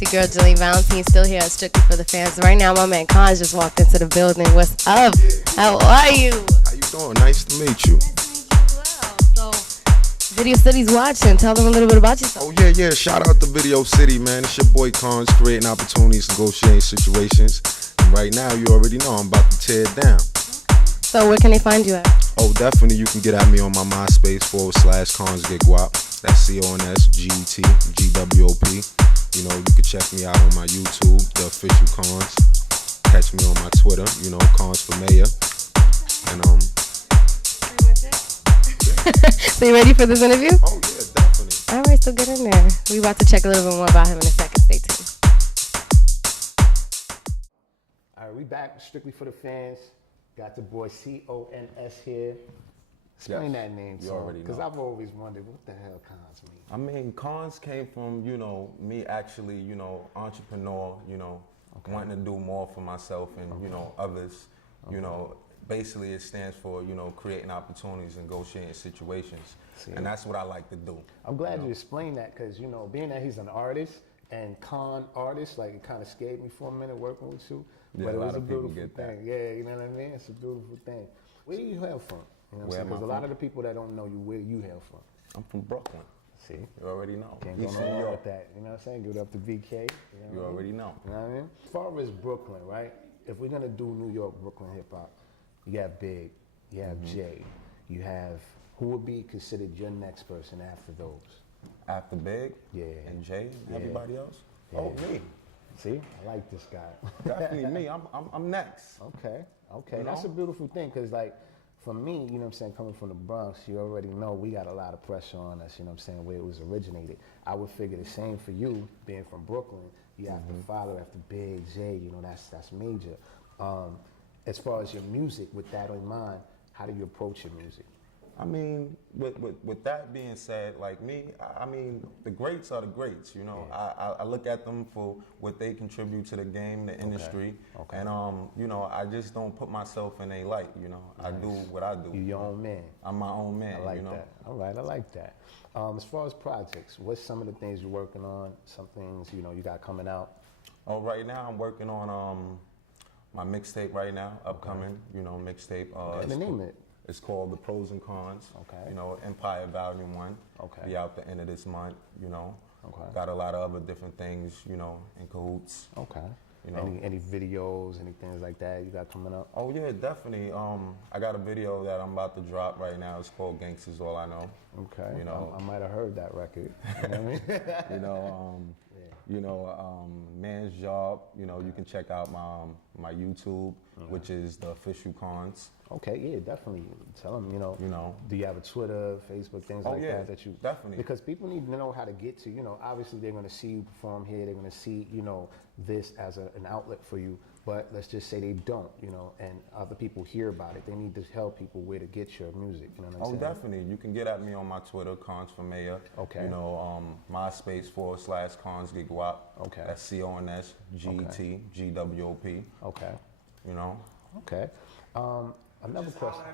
it's your girl, Jillian Valentine, still here at Strictly for the Fans. Right now, my man Khan just walked into the building. What's up? How are you? How you doing? Nice to meet you. So, Video City's watching. Tell them a little bit about yourself. Oh, yeah. Shout out to Video City, man. It's your boy C.O.N.S, creating opportunities, negotiating situations. And right now, you already know I'm about to tear it down. So, where can they find you at? Oh, definitely. You can get at me on my MySpace /C.O.N.S Get Guap. That's C.O.N.S GET You know, you can check me out on my YouTube, the official C.O.N.S. Catch me on my Twitter, you know, C.O.N.S for Mayor. And So you ready for this interview? Oh yeah, definitely. All right, so get in there. We about to check a little bit more about him in a second. Stay tuned. All right, we back strictly for the fans. Got the boy C.O.N.S here. Explain that name to him, because I've always wondered what the hell C.O.N.S mean. I mean, C.O.N.S came from, you know, me actually, you know, entrepreneur, you know, wanting to do more for myself and, you know, others. You know, basically it stands for, you know, creating opportunities, negotiating situations. And that's what I like to do. I'm glad you explained that, because, you know, being that he's an artist and con artist, like it kind of scared me for a minute working with you. Yeah, but it was a people beautiful get thing. that. Yeah, you know what I mean? It's a beautiful thing. Where do you hail from? You know what I'm saying? Because a lot of the people that don't know you, where you hail from? I'm from Brooklyn. See? You already know. Can't go no wrong with that. You know what I'm saying? Give it up to BK. You already know. You know what I mean? As far as Brooklyn, right? If we're going to do New York, Brooklyn hip hop, you have Big, you have Jay, you have, who would be considered your next person after those? After Big and Jay and everybody else? Oh, me. See, I like this guy. Definitely me. I'm next. Okay. You That's a know? beautiful thing, because like, for me, you know what I'm saying, coming from the Bronx, you already know we got a lot of pressure on us, you know what I'm saying, where it was originated. I would figure the same for you, being from Brooklyn. You have to follow after Big J, you know, that's major. As far as your music, with that in mind, how do you approach your music? I mean, with that being said, like me, I mean, the greats are the greats, you know. I look at them for what they contribute to the game, the industry. And, you know, I just don't put myself in a light, you know. I do what I do. You're your own man. I'm my own man, I like you know. that. All right, I like that. As far as projects, what's some of the things you're working on? Some things, you know, you got coming out? Oh, right now I'm working on my mixtape right now, upcoming, you know, mixtape. The name it? It's called The Pros and Cons. Okay. You know, Empire Volume 1. Okay. Be out the end of this month, you know. Okay. Got a lot of other different things, you know, in cahoots. Okay. You know. Any videos, any things like that you got coming up? Oh yeah, definitely. I got a video that I'm about to drop right now. It's called Gangsters All I Know. Okay. You know. I might have heard that record. You know what I mean? You know, Man's Job, you know, you can check out my YouTube, which is the official C.O.N.S. Okay, yeah, definitely. Tell them, you know, do you have a Twitter, Facebook, things like that you definitely. Because people need to know how to get to, you know, obviously they're going to see you perform here, they're going to see, you know, this as an outlet for you, but let's just say they don't, you know, and other people hear about it. They need to tell people where to get your music, you know what I'm saying? Oh, definitely. You can get at me on my Twitter, C.O.N.S for Mayor. Okay. You know, MySpace /C.O.N.S Get Guap. Okay. That's C.O.N.S GET Okay. You know? Okay. Another question.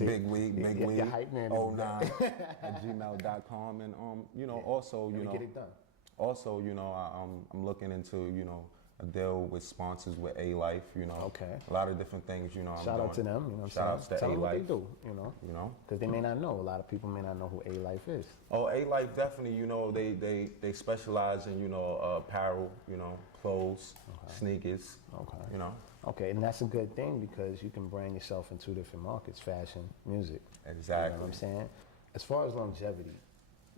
Big Week, Your hype man. 09 at gmail.com. And, you know, also, you know. Get it done. Also, you know, I'm looking into, you know, a deal with sponsors with A-Life, you know. Okay. A lot of different things, you know. Shout out to them, you know what I'm saying? Shout outs to Tell them what they A-Life. do, you know. You know. Because they may not know. A lot of people may not know who A-Life is. Oh, A-Life definitely, you know, they specialize in, you know, apparel, you know, clothes, sneakers, you know. Okay, and that's a good thing, because you can brand yourself in two different markets, fashion, music. Exactly. You know what I'm saying? As far as longevity,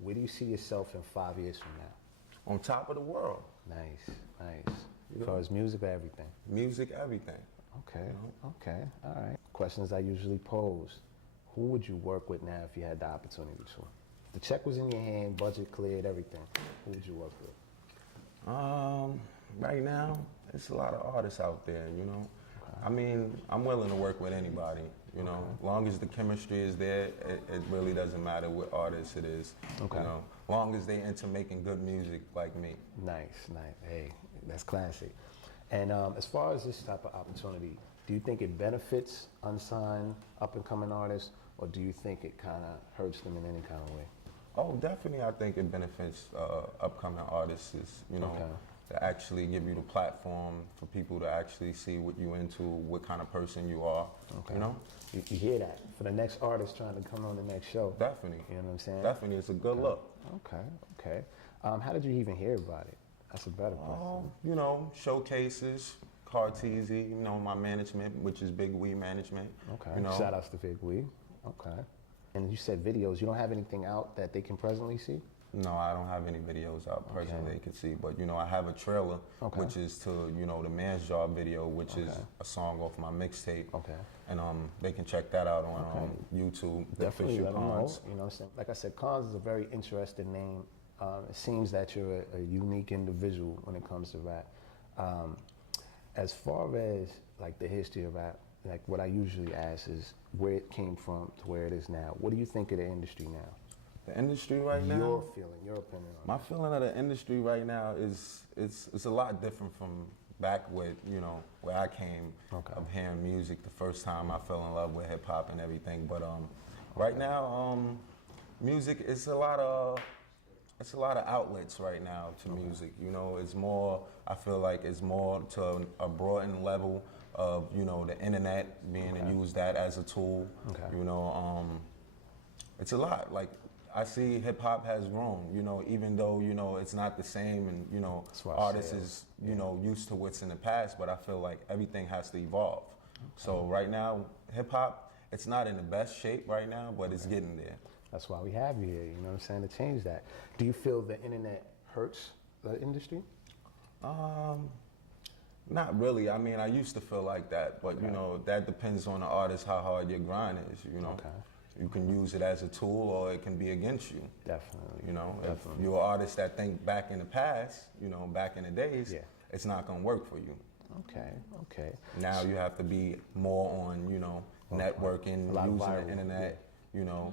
where do you see yourself in 5 years from now? On top of the world. Nice. As far as music or everything? Music, everything. Okay, okay, all right. Questions I usually pose. Who would you work with now if you had the opportunity to? The check was in your hand, budget cleared, everything. Who would you work with? Right now, there's a lot of artists out there, you know. I mean, I'm willing to work with anybody, you know. Long as the chemistry is there, it really doesn't matter what artist it is. Okay. You know, long as they into making good music like me. Nice. Hey, that's classic. And as far as this type of opportunity, do you think it benefits unsigned, up-and-coming artists, or do you think it kind of hurts them in any kind of way? Oh, definitely. I think it benefits upcoming artists. Is, to actually give you the platform for people to actually see what you into, what kind of person you are. Okay. You hear that for the next artist trying to come on the next show. Definitely. You know what I'm saying? Definitely, it's a good look. Okay. How did you even hear about it? That's a better question. Showcases, Carteezy, my management, which is Big Wee Management. Okay. Shout outs to Big Wee. Okay. And you said videos. You don't have anything out that they can presently see? No, I don't have any videos out presently they can see, but I have a trailer, which is to the Man's Job video, which is a song off my mixtape. Okay. And they can check that out on YouTube. Definitely let them know. You know what I'm saying? Like I said, C.O.N.S is a very interesting name. It seems that you're a unique individual when it comes to rap. As far as like the history of rap, like what I usually ask is where it came from to where it is now. What do you think of the industry now? The industry right now? Your feeling, your opinion on My feeling of the industry right now is it's a lot different from back with, where I came of hearing music the first time I fell in love with hip hop and everything. But right now, music is a lot of outlets right now to music. It's more, I feel like it's more to a broadened level of, the internet being used that as a tool. It's a lot. Like, I see hip hop has grown, even though, it's not the same and, artists is, used to what's in the past, but I feel like everything has to evolve. So right now, hip hop, it's not in the best shape right now, but it's getting there. That's why we have you here, you know what I'm saying, to change that. Do you feel the internet hurts the industry? Not really. I mean, I used to feel like that, but, that depends on the artist, how hard your grind is, You can use it as a tool or it can be against you. Definitely. If you're an artist that think back in the past, back in the days, it's not going to work for you. Okay. Now you have to be more on, networking, using the internet,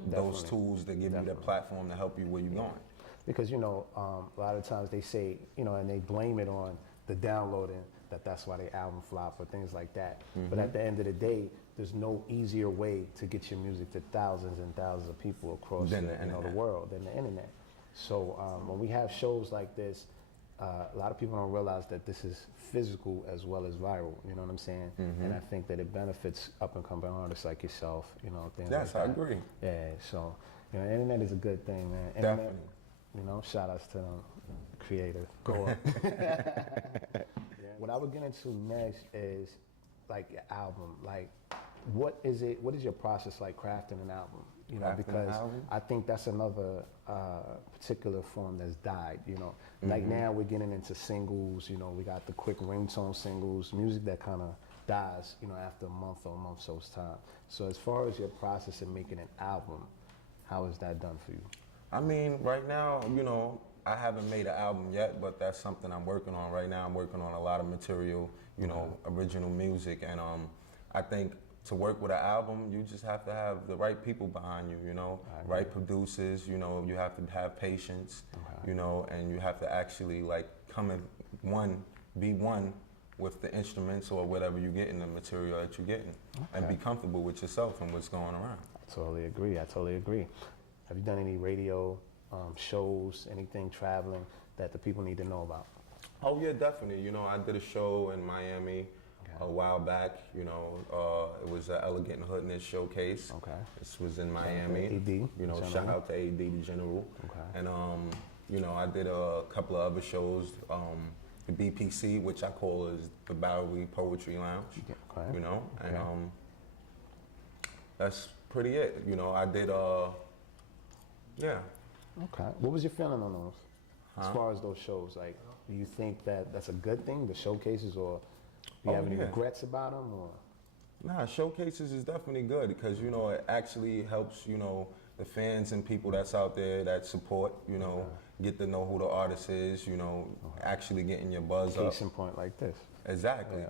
those tools that give you the platform to help you where you're going. Because, a lot of times they say, and they blame it on the downloading, that's why the album flop or things like that. But at the end of the day, there's no easier way to get your music to thousands and thousands of people across the world than the internet. So when we have shows like this, a lot of people don't realize that this is physical as well as viral, you know what I'm saying? And I think that it benefits up-and-coming artists like yourself, things like that. Yes, I agree. Yeah, so, the internet is a good thing, man. Internet, Definitely. Shout outs to the creator. Go up. What I would get into next is like your album. Like, what is your process like crafting an album? Because I think that's another particular form that's died, Like now we're getting into singles, we got the quick ringtone singles, music that kind of dies, after a month or a month so's time. So as far as your process in making an album, how is that done for you? I mean, right now, I haven't made an album yet, but that's something I'm working on right now. I'm working on a lot of material, original music, and I think to work with an album, you just have to have the right people behind you, right producers, you have to have patience, and you have to actually come and be one with the instruments or whatever you get in the material that you're getting, and be comfortable with yourself and what's going around. I totally agree. Have you done any radio shows, anything traveling that the people need to know about? Oh yeah, definitely. I did a show in Miami a while back. It was an Elegant Hoodness showcase. This was in Miami. AD. Shout out to AD the General. And I did a couple of other shows. The BPC, which I call is the Bowery Poetry Lounge. And that's pretty it. I did Okay. What was your feeling on those? As far as those shows, like, do you think that that's a good thing, the showcases, or do you have any regrets about them, or? Nah, showcases is definitely good because, it actually helps, the fans and people that's out there that support, get to know who the artist is, actually getting your buzz up. Case in point like this. Exactly.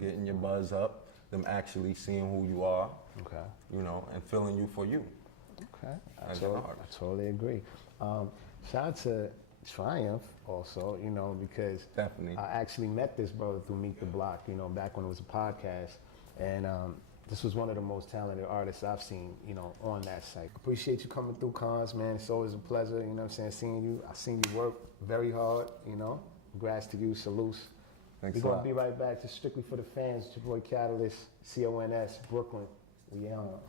Getting your buzz up, them actually seeing who you are, and feeling you for you. Okay, I totally agree. Shout out to Triumph also, because definitely I actually met this brother through Meet the Block, back when it was a podcast, and This was one of the most talented artists I've seen, you know, on that site. Appreciate you coming through, C.O.N.S, man. It's always a pleasure, you know what I'm saying, seeing you. I've seen you work very hard, you know. Congrats to you, salutes. Thanks We're a going to lot. be right back to Strictly for the Fans. It's your boy Catalyst, C.O.N.S, Brooklyn. We on.